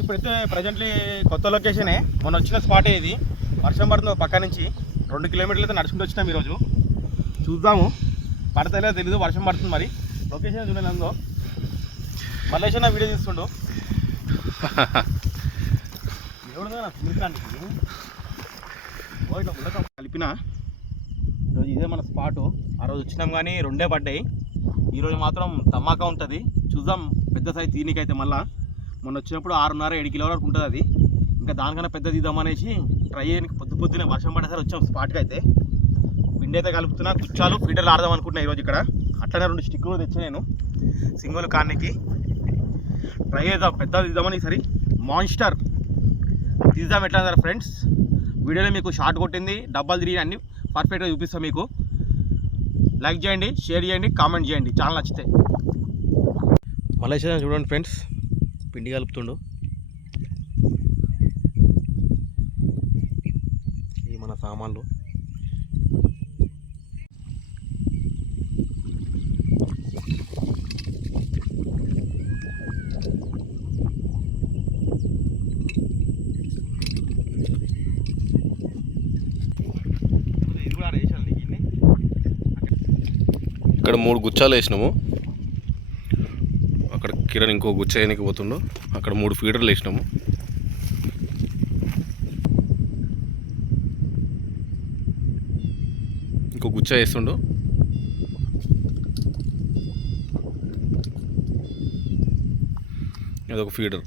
ఇప్పుడైతే ప్రజెంట్లీ కొత్త లొకేషనే, మొన్న వచ్చిన స్పాటే ఇది. వర్షం పడుతుంది పక్క నుంచి 2 కిలోమీటర్లు అయితే నడుచుకుంటూ వచ్చినాం ఈరోజు. చూద్దాము పడతలే తెలీదు, వర్షం పడుతుంది. మరి లొకేషన్ చూడండి, అందులో మల్లేష్ నా వీడియో తీస్తుండు. కలిపిన ఈరోజు ఇదే మన స్పాటు. ఆ రోజు వచ్చినాం కానీ 2 పడ్డాయి. ఈరోజు మాత్రం తమ్మాకా ఉంటుంది. చూద్దాం పెద్ద సైజు తీనికైతే. మళ్ళీ మొన్న వచ్చినప్పుడు 6.5-7 కిలోల వరకు ఉంటుంది అది. ఇంకా దానికన్నా పెద్ద తీద్దామనేసి ట్రై చేయడానికి పొద్దునే వర్షం పడేసరి వచ్చాం స్పాట్కి. అయితే పిండి అయితే కలుపుతున్నా, కుచ్చాలు ఫీటర్లు ఆడదాం అనుకుంటున్నా ఈరోజు ఇక్కడ. అట్లనే 2 స్టిక్కులు తెచ్చా నేను సింగిల్ కార్నికి. ట్రై చేద్దాం పెద్ద తీద్దామని. ఈసారి మాన్స్టర్ తీద్దాం. ఎట్లా సార్ ఫ్రెండ్స్, వీడియోలో మీకు షార్ట్ కొట్టింది, డబ్బాలు తిరిగి అన్ని పర్ఫెక్ట్గా చూపిస్తాం మీకు. లైక్ చేయండి, షేర్ చేయండి, కామెంట్ చేయండి ఛానల్ నచ్చితే. మలేషియా చూడండి ఫ్రెండ్స్, పిండి కలుపుతుండు. ఇవి మన సామాన్లు. ఇక్కడ 3 గుచ్చాలు వేసినాము. అక్కడ కిరణ్ ఇంకో గుచ్చ వేయడానికి పోతుండు. అక్కడ 3 ఫీడర్లు వేసినాము. ఇంకో గుచ్చ వేస్తుండు. ఇదొక ఫీడర్,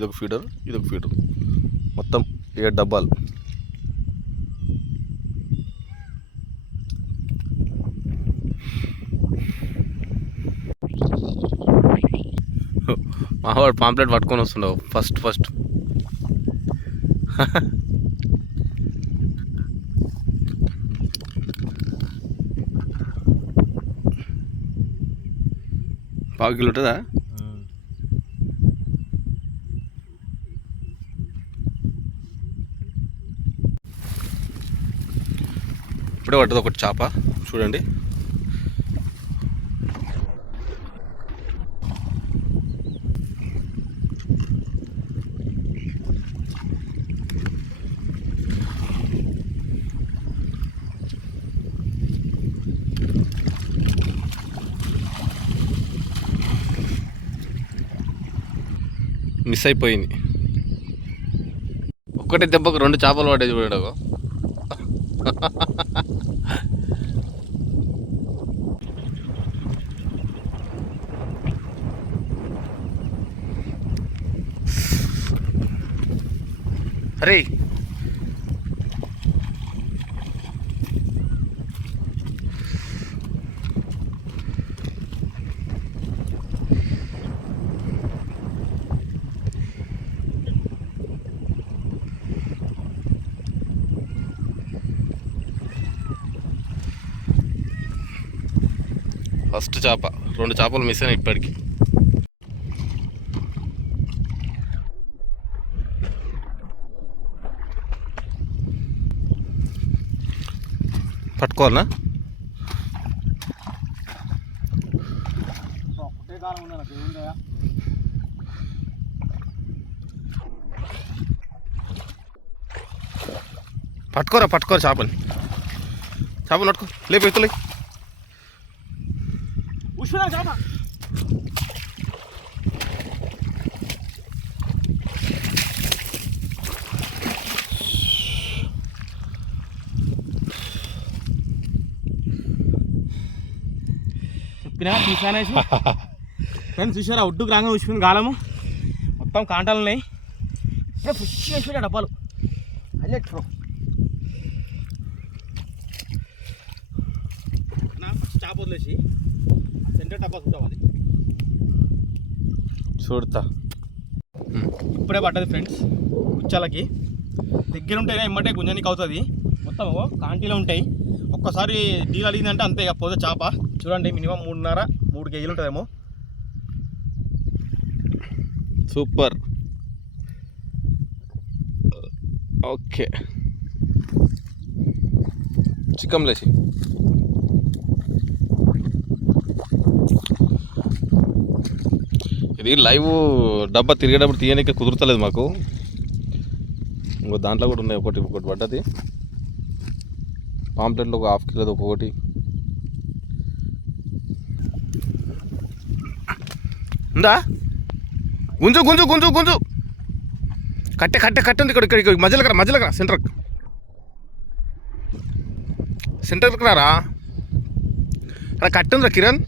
ఇదొక ఫీడర్, ఇదొక ఫీడర్. మొత్తం 7 డబ్బాలు. మావాడు పాంప్లెట్ పట్టుకొని వస్తుండవు ఫస్ట్. పావు కిలో ఉంటుందా? ఇప్పుడే పట్టదు ఒకటి చేప చూడండి. మిస్ అయిపోయింది. ఒక్కటే దెబ్బకు 2 చేపలు పడ్డాయి చూడకు. అరే ఫస్ట్ చేప. 2 చేపలు మిస్ అయినాయి ఇప్పటికి. పట్టుకోవాలనా? పట్టుకోరా చేపని పట్టుకో. లేపు ఎత్తులే. చెప్పినా తీసానేసి ఫ్రెండ్స్. చూసారా ఒడ్డుకు రాగా చూసిపోయింది గాలము. మొత్తం కాంటాలు ఉన్నాయి. ఇప్పుడే ఫ్రెష్ వేసిపోయా డబ్బాలు. Highlight bro. చాప వదిలేసి సెంటర్ డబ్బా చూడాలి. చూడతా. ఇప్పుడే పడ్డది ఫ్రెండ్స్. గుచ్చాలకి దగ్గర ఉంటేనే ఎమ్మటే గుంజానికి అవుతుంది. మొత్తం కాంటీలో ఉంటాయి. ఒక్కసారి డీల్ అడిగిందంటే అంతే ఇక పోతే చేప. చూడండి మినిమం 3.5-3 కేజీలు ఉంటుందేమో. సూపర్. ఓకే, చికెన్ లేసి ఇది లైవ్ డబ్బా తిరిగేటప్పుడు తీయడానికి కుదురుతలేదు మాకు. ఇంకో దాంట్లో కూడా ఉన్నాయి, ఒకటి పడ్డది పాంప్లెట్లో, ఒక 1/2 కిలోది ఒక్కొక్కటి. ఉందా? గుంజు గుంజు గుంజు గుంజు కట్టే ఉంది ఇక్కడ మధ్యలో రా సెంటర్కి రారా. అక్కడ కట్టే ఉందిరా కిరణ్,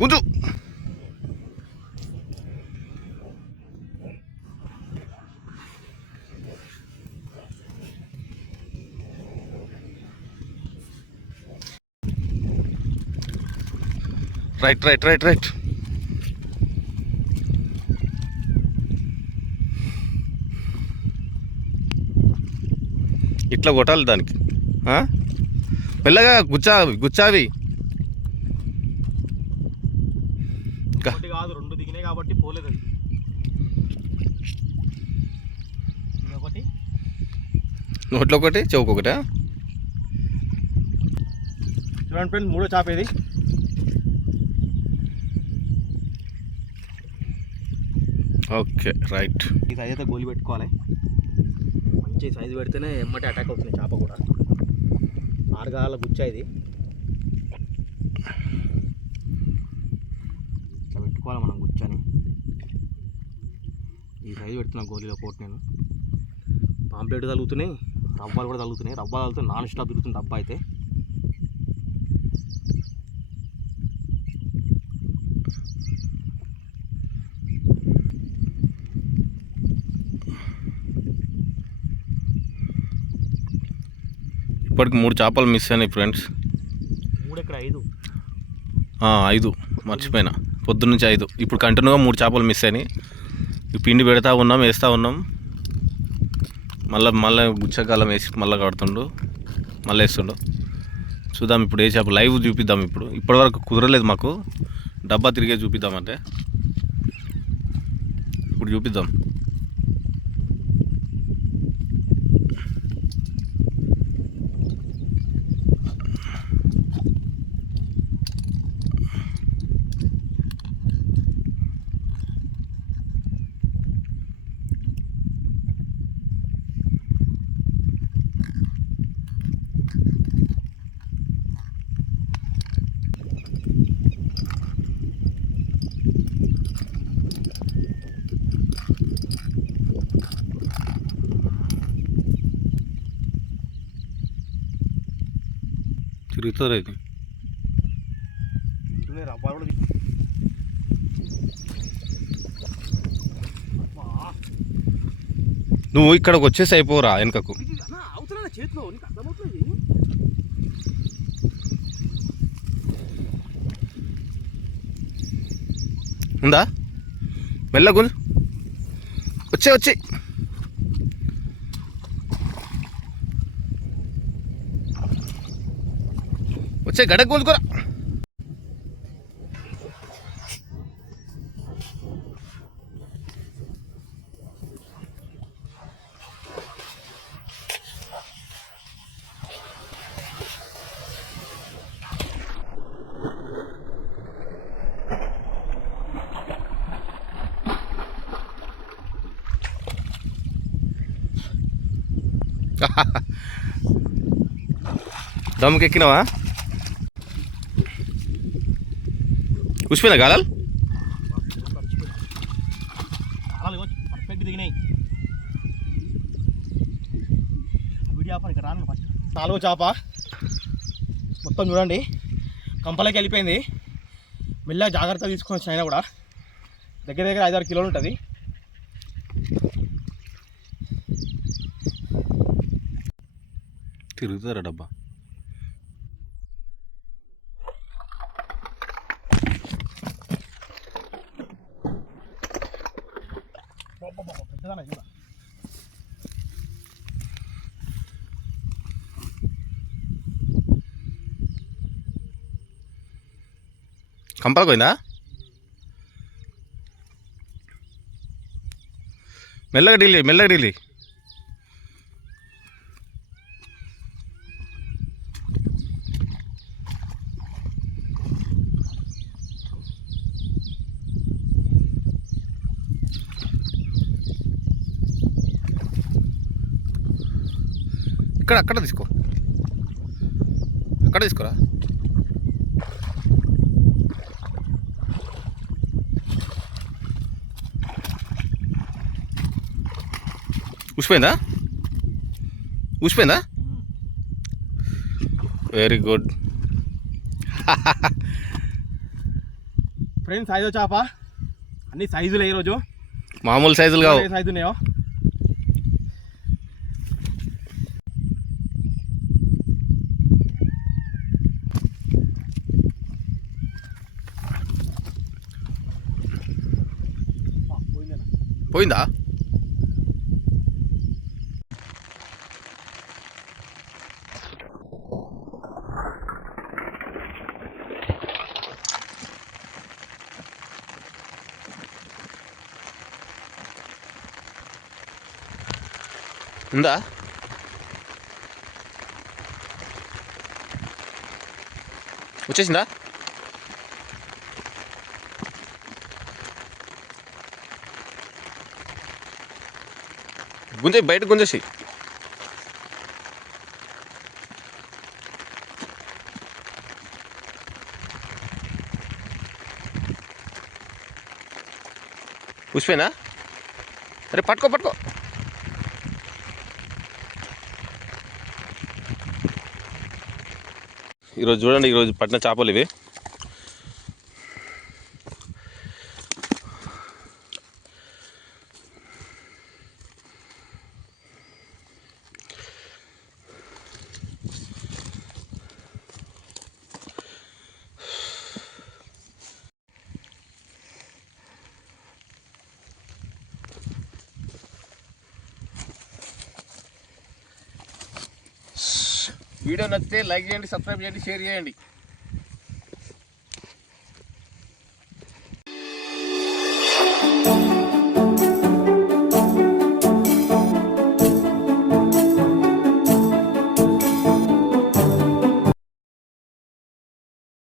గుంజు. రైట్. ఇట్లా కొట్టాలి దానికి. మెల్లగా గుచ్చావి. ఒకటి కాదు, 2 దిగినాయి కాబట్టి పోలేదు అది. ఒకటి నోట్లో ఒకటి, చెవుకొకటి. చూడండి ఫ్రెండ్స్, 3వ చేప ఇది. Okay right. ఈ సైజ్ అయితే గోలి పెట్టుకోవాలి. మంచి సైజు పెడితేనే ఎమ్మటే అటాక్ అవుతుంది చేప కూడా. 6 గాల గుచ్చా ఇది. ఇట్లా పెట్టుకోవాలి మనం గుచ్చని. ఈ సైజు పెడుతున్నా గోలీలో పోటు నేను. పాంప్లెట్ తగులుతున్నాయి, రవ్వలు కూడా తగులుతున్నాయి. రవ్వలు తగులుతుంది, నాన్ స్టాప్ తిరుగుతుంది డబ్బా అయితే. ఇప్పటికి 3 చేపలు మిస్ అయినాయి ఫ్రెండ్స్. 3 ఎక్కడ 5? 5 మర్చిపోయినా, పొద్దున్నుంచి 5. ఇప్పుడు కంటిన్యూగా 3 చేపలు మిస్ అయినాయి. పిండి వేస్తూ ఉన్నాం. మళ్ళీ గుచ్చకాలం వేసి మళ్ళీ కడుతుండు, మళ్ళీ వేస్తుండు. చూద్దాం ఇప్పుడు ఏ చేప లైవ్ చూపిద్దాం. ఇప్పటివరకు కుదరలేదు మాకు, డబ్బా తిరిగే చూపిద్దామంటే ఇప్పుడు చూపిద్దాం. తిరుగుతుంది ఇది. రవ్వలు కూడా నువ్వు ఇక్కడికి వచ్చేసి అయిపోరా వెనకకు. అవుతున్నా చేతిలో, నీకు అర్థమవుతుంది. ఉందా? మెల్లగు వచ్చే గడకు గుంజుకోరా. దమ్కి ఎక్కినావా? కూసిపోయినా గాలాలు పర్ఫెక్ట్ దిగినాయి. వీడియో ఆపని ఇక్కడ రాను ఫస్ట్. 4వ చేప మొత్తం చూడండి కంపలకి వెళ్ళిపోయింది. మెల్లగా జాగ్రత్త తీసుకొని వచ్చిన అయినా కూడా దగ్గర 5-6 కిలోలు ఉంటుంది. తిరుగుతారా డబ్బా. కంపలకు పోయిందా? మెల్లగా డీల్. అక్కడ తీసుకో, అక్కడ తీసుకోరా. ఊసిపోయిందా? ఊసిపోయిందా? Very good. ఫ్రెండ్స్ ఐదో చేప, అన్ని సైజులు ఈరోజు మామూలు సైజులు కావు. సైజు ఉన్నాయో పోయిందా? ఉందా? వచ్చేసిందా? గుంజే, బయట గుంజేసి. ఊసిపోయినా? అరే పట్టుకో పట్టుకో. ఈరోజు చూడండి, ఈరోజు పట్టిన చేపలు ఇవి. వీడియో నచ్చితే లైక్ చేయండి, సబ్స్క్రైబ్ చేయండి, షేర్ చేయండి.